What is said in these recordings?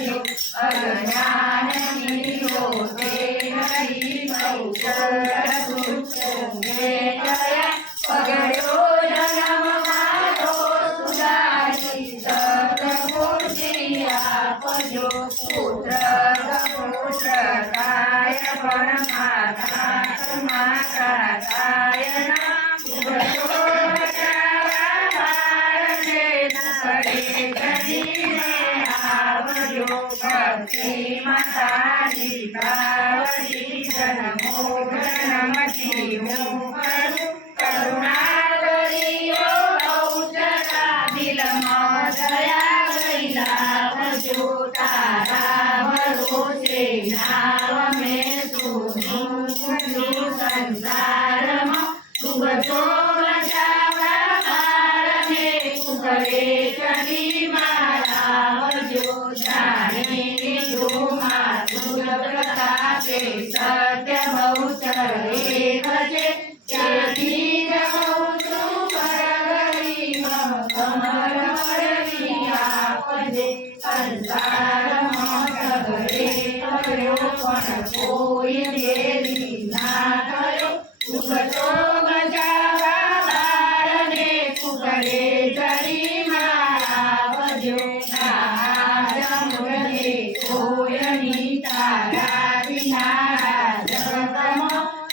भजो अज्ञानी होते नहीं बहुचरसुखे दया पगड़ो जन्म मारो सुधारी सतपुत्रिया भजो पुत्र पुत्रकाय परमात्मा माताय भक्ति माता दीपावली जन्मो जन्मती करुणा करियो बहुचरा दिल दया गैला भजो तारा भरोसे नाव में सुनु संसार में भजो बचावा भारने कुकरे चली मारा भजो जाने सत्य बहुचर एक कमर संसार कोई देवी ना करो भजो बचावा भारने कुकरे चली मारा भजो कोयनी तारा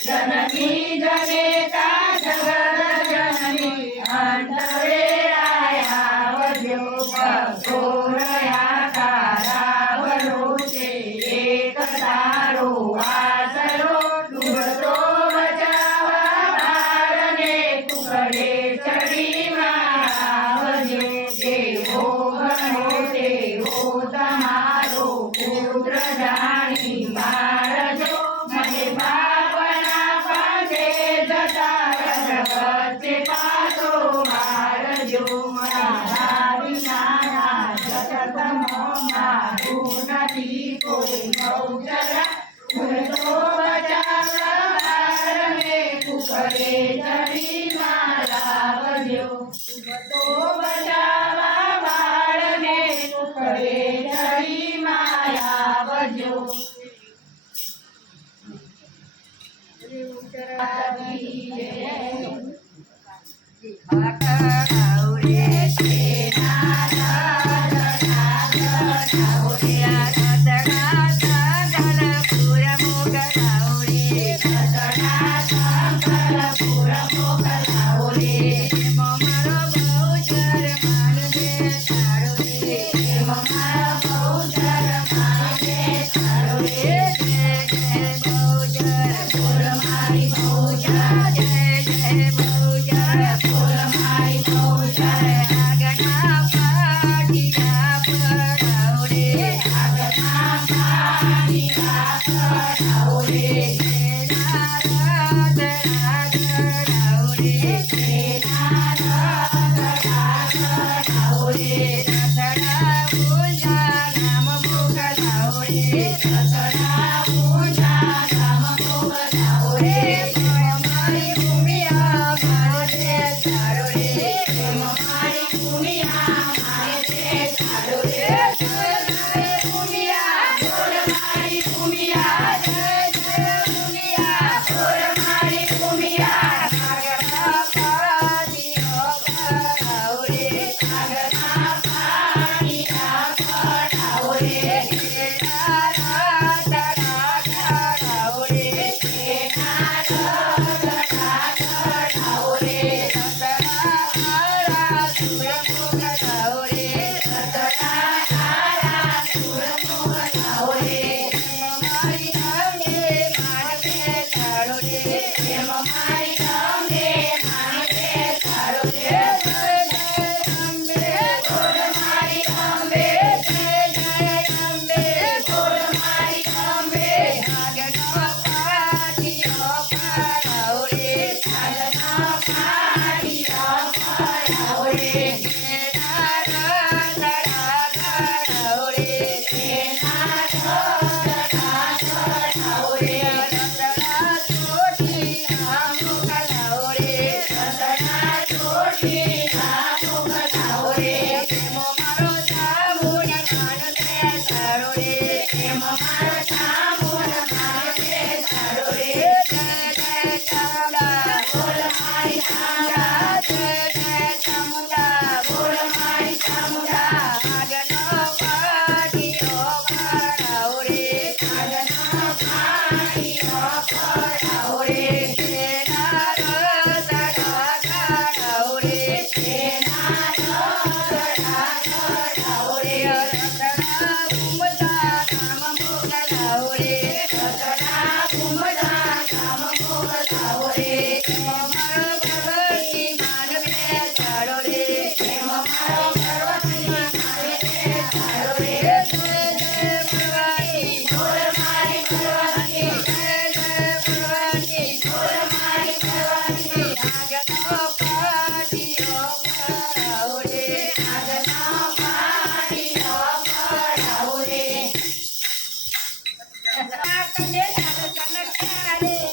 जननी जनेता जगत जननी अंतवेराया भजो भगोरया तारा भरोसे एक तारो आसरो डूबतो बचावा भारने कुकरे चढ़ी मारा भजो देवो गणो देवो तमारो पुत्र जानी मारजो मने बापना पादे जता जगते पासो मारजो मारा विना जगत मारू नदी कोई बहुचरा भजो बचावा भारने कुकरे चढ़ी मारा भजो भजो बचावा भारने कुकरे चढ़ी मारा भजो Hola. સંદેશા ક્યારે